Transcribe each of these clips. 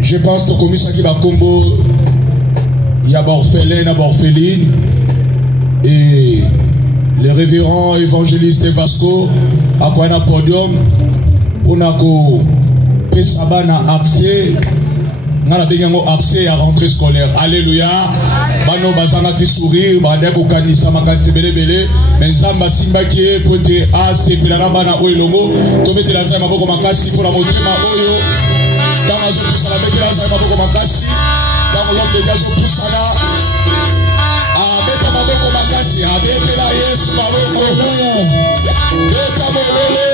Je pense que comme ça qui va combo, il y a orphelin, orpheline et les révérends évangélistes Vasco à quoi un podium pour n'aco pesabana accès ngala benyango accès à rentrée scolaire. Alléluia. Bano bazanga ki sourire bande ko kanisa makati belebele menzamba simba ki pote a sepilana bana oilongo to metela za maboko makasi pour la motema oyo dans zo kusala metela za maboko makasi dans l'homme de gazo pusana a beta maboko makasi a betela yes maboko beta mololo.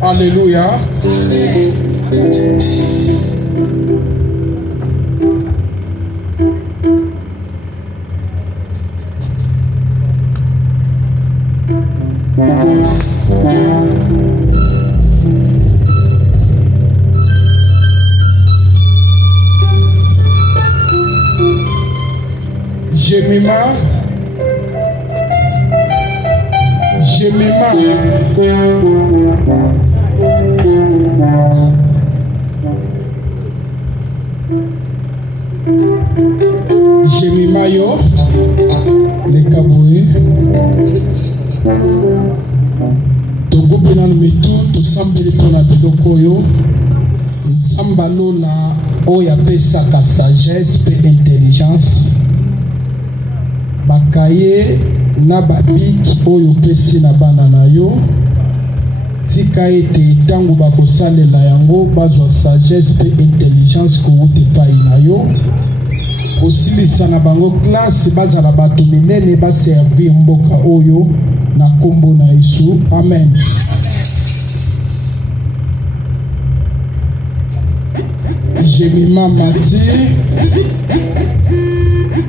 Alléluia. Jemimayo, les Kaboué, Togo Benan Metu, Tosambeli Tona Bedokoyo, Sambalo na Oya Pesaka sagesse et intelligence, Bakaye na Babik Oyo Pesi na Banana yo, Tika ete tango bakosalela yango bazwa sagesse et intelligence ko utepa inayo. Osilisa na bango classe bazala bato minene ba servir mboka oyo na kombo na Yesu. Amen. Jemima Mati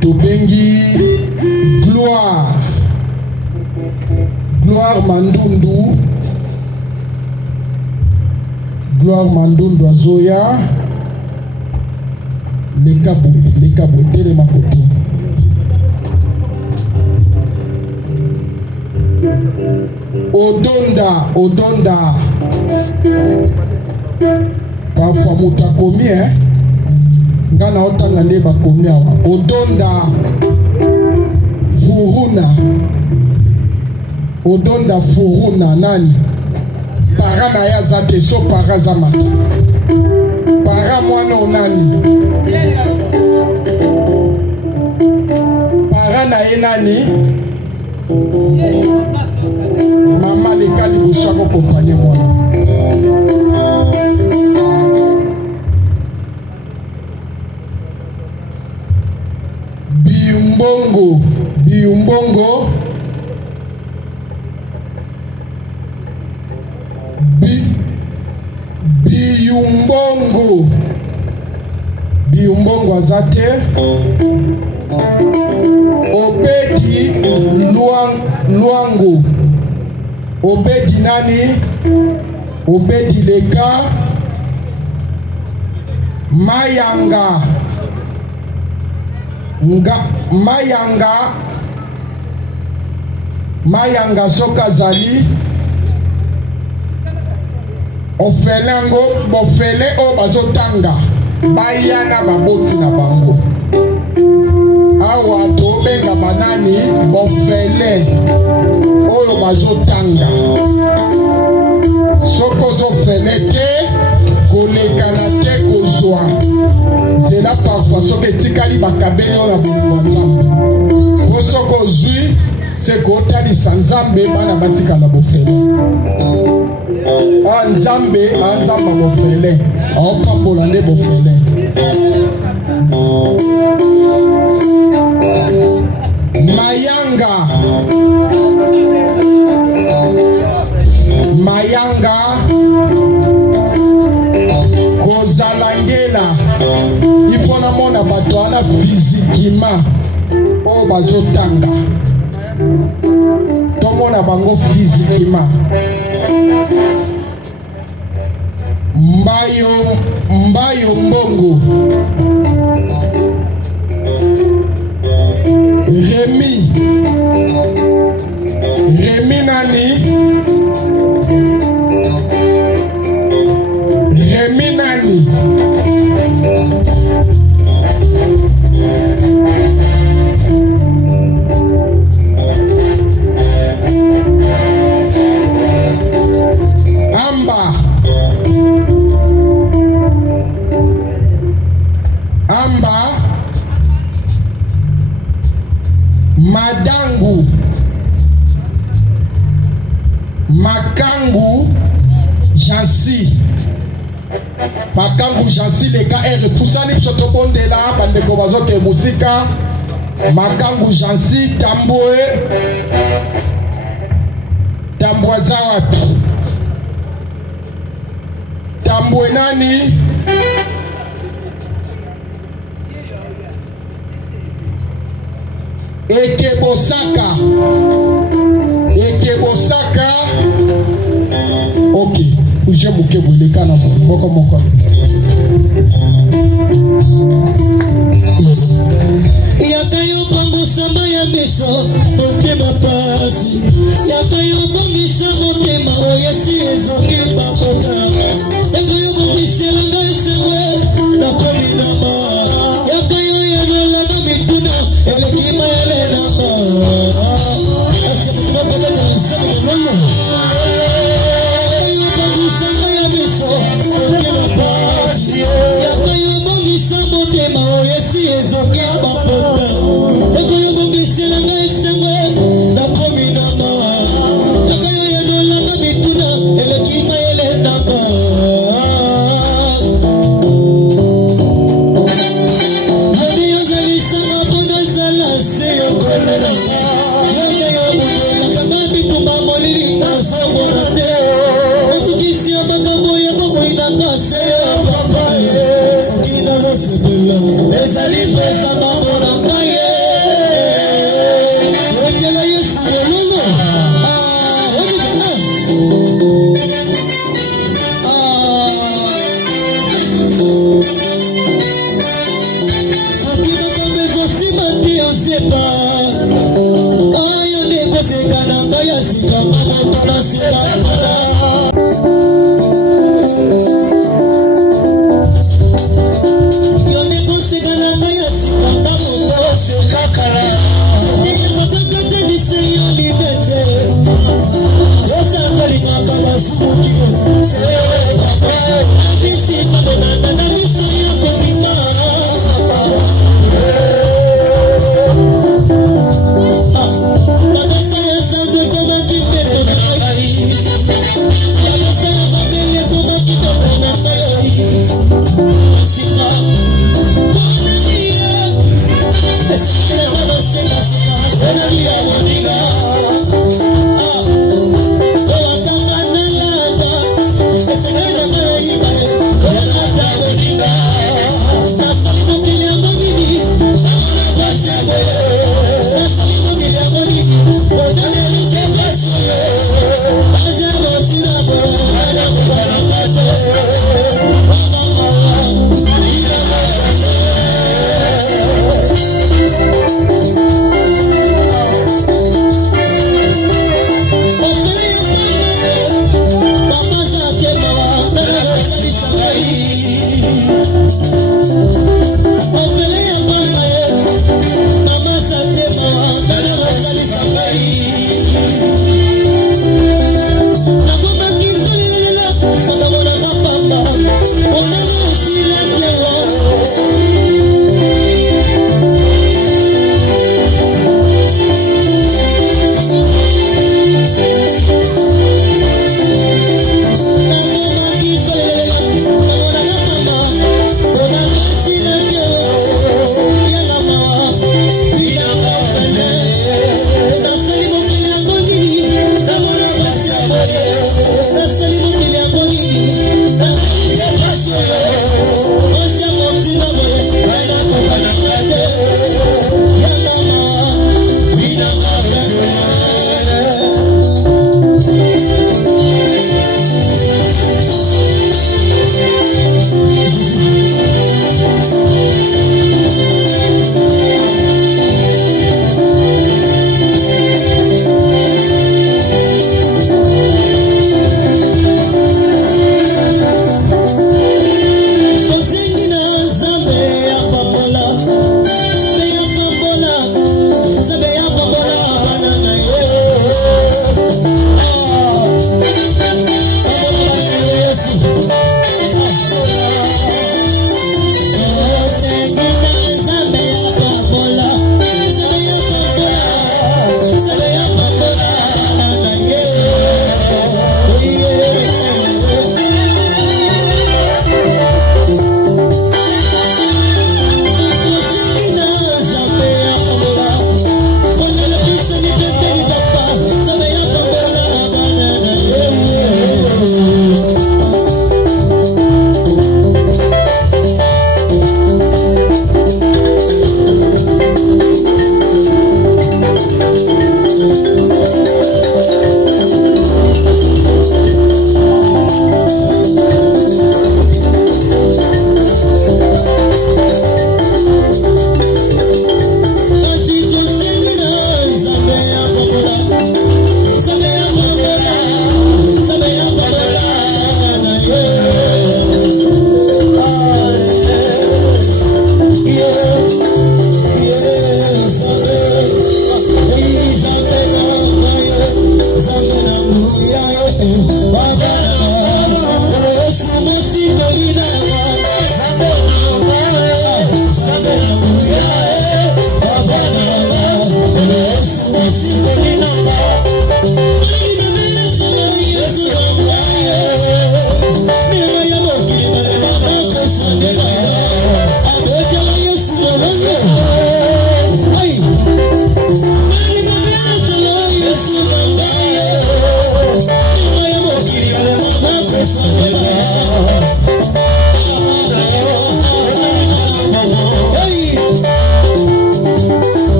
Tobengi Gloire Mandundu Azoya les cabos de ma photo. Odonda. Parfois muta komi ngana otanga nde bakomi awa. Odonda Furuna nani? Para na ya zate so para zama. Para mwana onani? Para na ye nani? Mama lekali busako kompanye mwana. Biumbongo azate Obedi Luango Obedi nani? Obedi Leka Mayanga soka zali ofelango bofele o bazotanga bayana baboti na bango awa to benga banani bofele oyo bazotanga soko zofele te kolekana te kozwa zela parfois soki etikali bakabeli oyo na bolingo ya Nzambe po soko ozwi c'est kotali sanzambe bana batika na bofele nzambe anzamba bofele aokambola nde bofele mayanga kozalangela ifona mona bato wana physiquement oyo bazotanga tomona bango physiquement mbayo mbongo Remi nani Amba Madangu Makangu Jansi les gars est repoussani psoto bondela bandeko bazoke musika Makangu Jansi Tambwe zawapi Tambwe nani Ekebosaka ok uje muke muleka na moko yakayo bango samba ya meso motema pasi yakayo bongisa motema oyesi ezoki bakota yakayo bongiselanga esengo nakomi nama yakayo yanolanga mituna elekima elenama yakayo bongisa motema oyesi ezoki bakota yakayo bongiselanga esengo nakomi nama yakayo yanolanga mituna elekima elenama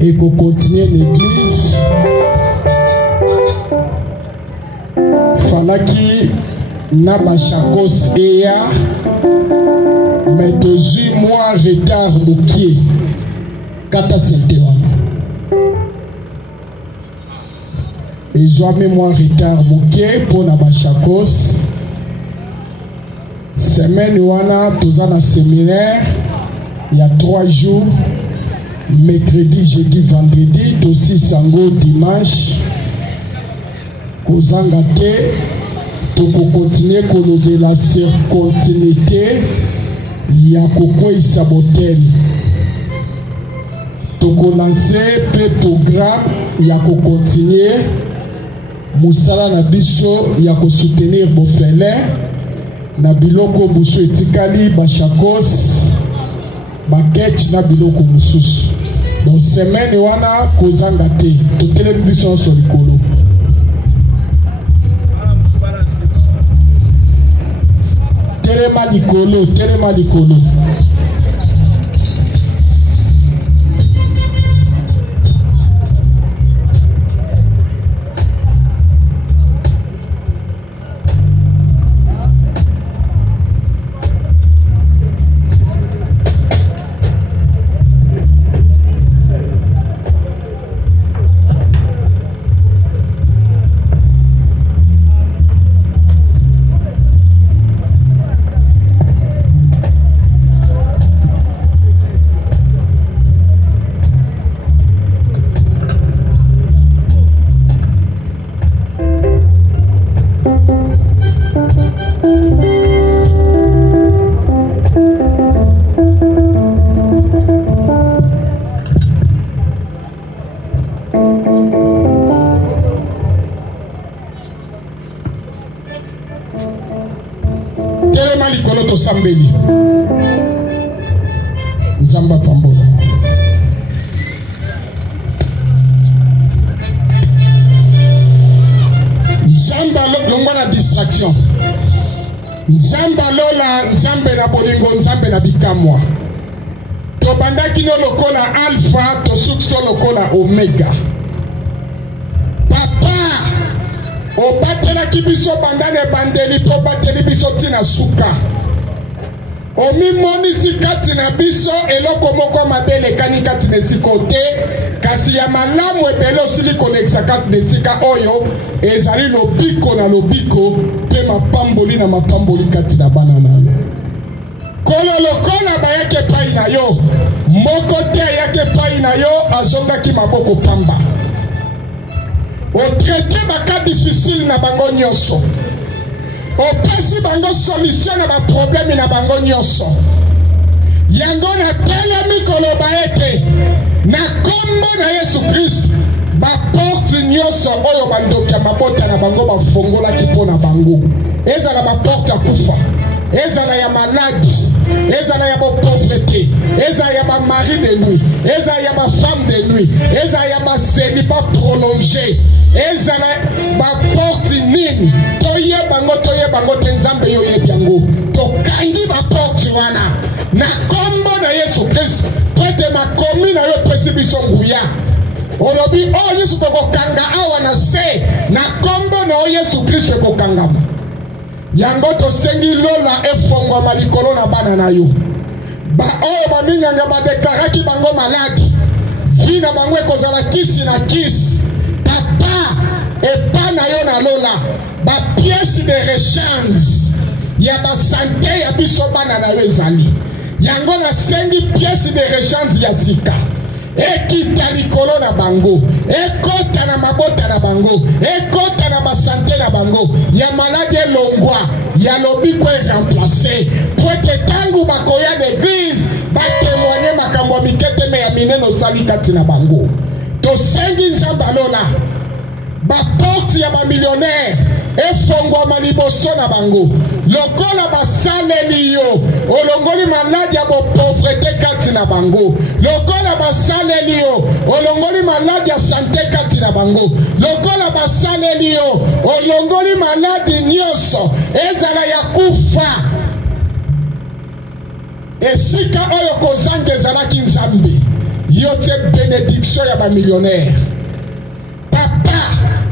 Et qu'on continue l'église. Falaki na bachakos eya mais 18 mois retard mokie kata sente wana ezwami mois retard mokie pour na bachakos semaine wana toza na séminaire il y a 3 jours mercredi, jeudi, vendredi, aussi sango dimanche. Kozanga te, toko continuer kolobe la continuité ya koko isabotel. Toko lancer pe programme ya ko continuer musala na biso ya ko soutenir bofele na biloko buso etikali bachakos bakech na biloko mususu. Donc semaine wana kozanga te to télévision sur likolo. Telema likolo. Sambeli Nzamba Pambola Nzamba longwa na distraction Nzamba lola Nzambe na bolingo Nzambe na bikamwa to bandaki no lokola alpha to sukso lokola omega papa o batela kibiso bandane bandeli po bateli biso tina suka omi monisi kati na biso eloko moko mabele kani kati na sikote kasi ya malamu ebele osili konekisa kati na sika oyo ezali lobiko na lobiko pe mapamboli na mapamboli kati na bana na yo kolo lokola bayake pai na yo moko te yake pai na yo azongaki maboko pamba o traité baka difficile na bango nyonso o pesi bango solution na ba problème na bango nyonso yango na telemi koloba ete na kombo na Yesu Christ ba porte nyonso oyo bandoki ya mabota na bango bafongola ki pona bango ezala ba porte ya kufa ezala ya maladi ezala ya pauvreté, ezala ya ba mari de nuit, ezala ya ba femme de nuit, ezala ya ba célibat prolongé, ezala ba porte nini toye bango te nzambe yo yebiango tokangi ba porte wana na kombo na Yesu Kristo pote makomi na yo pesi biso nguya olobi o Yesu tokokanga awa na se na kombo na Yesu Kristo kokangama yango tosengi lola efongwa likolo na bana na yo ba oyo baminganga badekaraki bango maladi vina bango ekozala kisi na kisi papa epa na yo na lola ba pièce de rechange ya ba santé ya biso bana na yo ezali yango na sengi pièce de rechange ya sika ekita likolo na bango ekota na mabota na bango ekota na basante na bango ya maladi elongwa ya lobiko remplacer poete tangu bakoya d'église batémoigner makambo mikete me ya mineno sali kati na bango tosengi nzamba lola baporte ya bamillionnaire efongwama liboso na bango lokola basaleli yo olongoli maladi ya bopauvreté kati na bango lokola basaleli yo olongoli maladi ya sante kati na bango lokola basaleli yo olongoli maladi nyonso ezala ya kufa esika oyo kozanga ezalaki nzambe yo te bénédiction ya bamillionnaire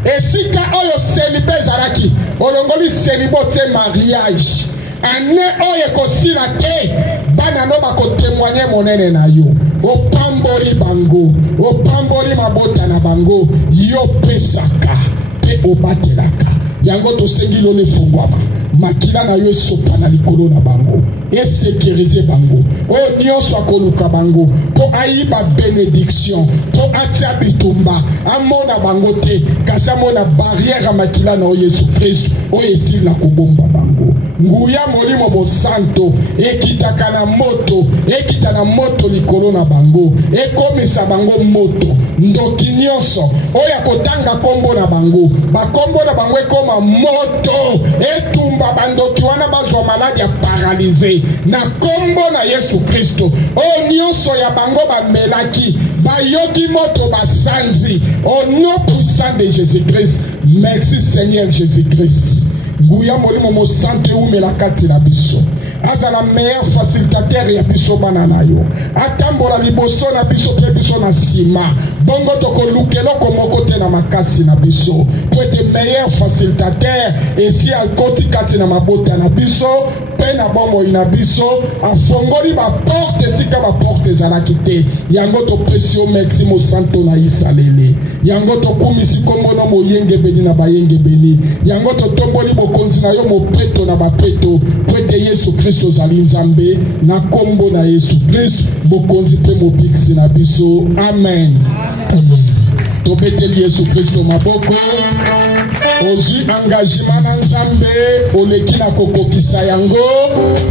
esika oyo célibe ezalaki olongoli célibe te mariage ane oyo ekosila te bana no bakotémoigner monene na yo opamboli bango opamboli mabota na bango yo pesaka pe obatelaka yango tosengi lolo efungwama makila na yo esopa na likolo na bango esécurize bango oyo nyonso akoluka bango po ayiba bénédiction po atia bitumba amona bango te kasi amona barrière ya makila na oyo Yesu Kristo oyo esili na kobomba bango nguya molimo bosanto ekitaka na moto ekita na moto likolo na bango ekomisa bango moto ndoki nyonso oyo akotanga kombo na bango bakombo na bango ekoma moto etumba bandoki wana bazwa maladi ya paralyse na kombo na Yesu Kristo oyo nyonso ya bango bamelaki bayoki moto basanzi au nom puissant de Jésus-Christ. Merci Seigneur Jésus-Christ. Nguya molimo mo sante umela kati na biso azala meilleur facilitateur ya biso bana na yo atambola liboso na biso pe biso na sima bongo tokolukelo komoko te na makasi na biso po ete meilleur facilitateur esi akoti kati na mabota na biso pe na bomoi na biso afongoli baporte esika baporte ezalaki te yango topesi yo merci mosanto na isalele yango tokumisi kombo na moyengebeni na bayengebeni yango totomboli bokonzi na yo mopeto na bapeto po ete Yesu Kristo ozali nzambe na kombo na Yesu Kristo bokonzi pe mobikisi na biso amen tobeteli Yesu Kristo maboko ozwi engagement na nzambe oleki na kokokisa yango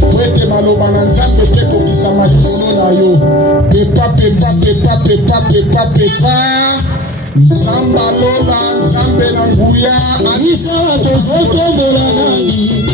po ete maloba na nzambe te kokisama likolo na yo pepa pepa pepa pepa pepa pepa nzamba lola nzambe na nguya anisa tozotombola nani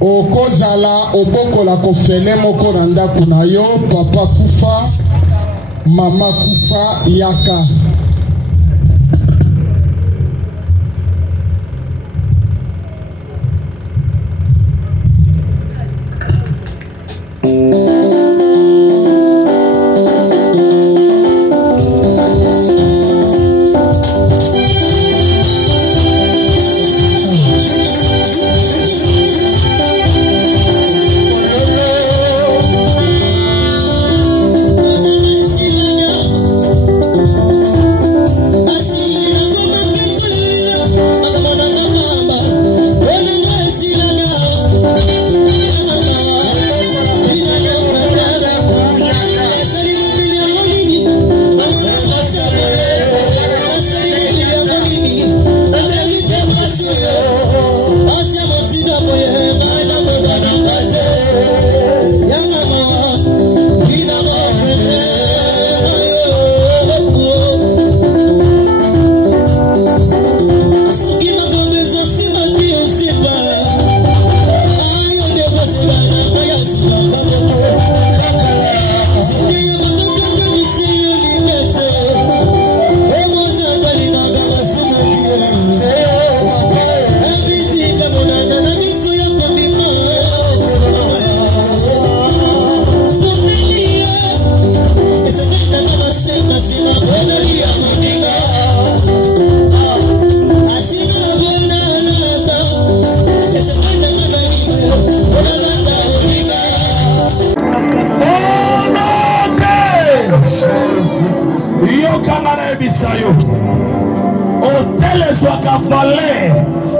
Okozala obokola kofele moko na ndako na yo, papa kufa, mama kufa, yaka.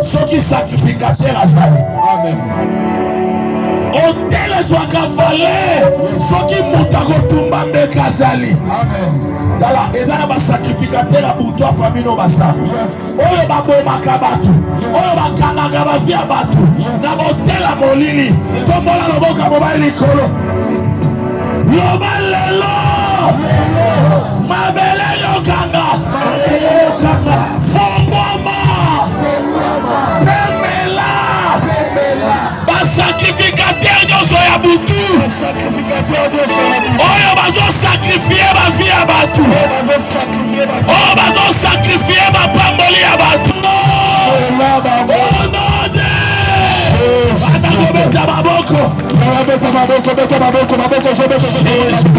Soki sacrificateur azali. Amen. Hôtel zwaka volé soki mutako tumba mbeka azali. Amen. Tala ezana ba sacrificateur a buto famille no basa. Yes. Oyo baboma kabatu. Oyo bakanga ba via batu. Na hôtel a molini. Tombola loboka mobali kolo. Lobalelo. Mabele yokanga. Mabele yokanga. Fomboma. Sacrificateur de soya butu. Oyo bazo sacrifier ba vie ya batu. Oyo bazo sacrifier ba pamboli ya batu. Beta maboko. Beta maboko, beta maboko, maboko Jésus.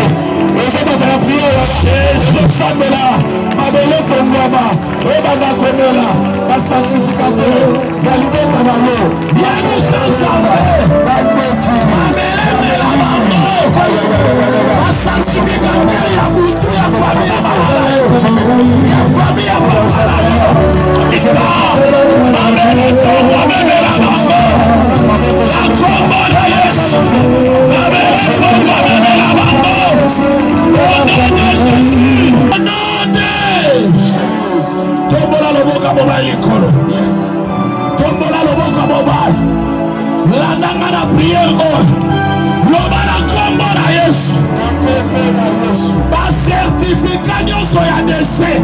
La prière. Jésus Samela. Mabele Kongoma. Ebanda Komola. La sacrificateur. Validé Kamalo. Bienvenue sans arrêt. Mabele Mela Mamo. La sacrificateur. Yabutu. Ya famille ya Malala. Ya famille ya Malala. Mabele Kongoma. Mabele Mela Mamo. Tombola loboka boba likolo. Tombola loboka boba. Landanga na prière oyo. Loba na kombo na Yesu. Ba certificat nyonso ya décès.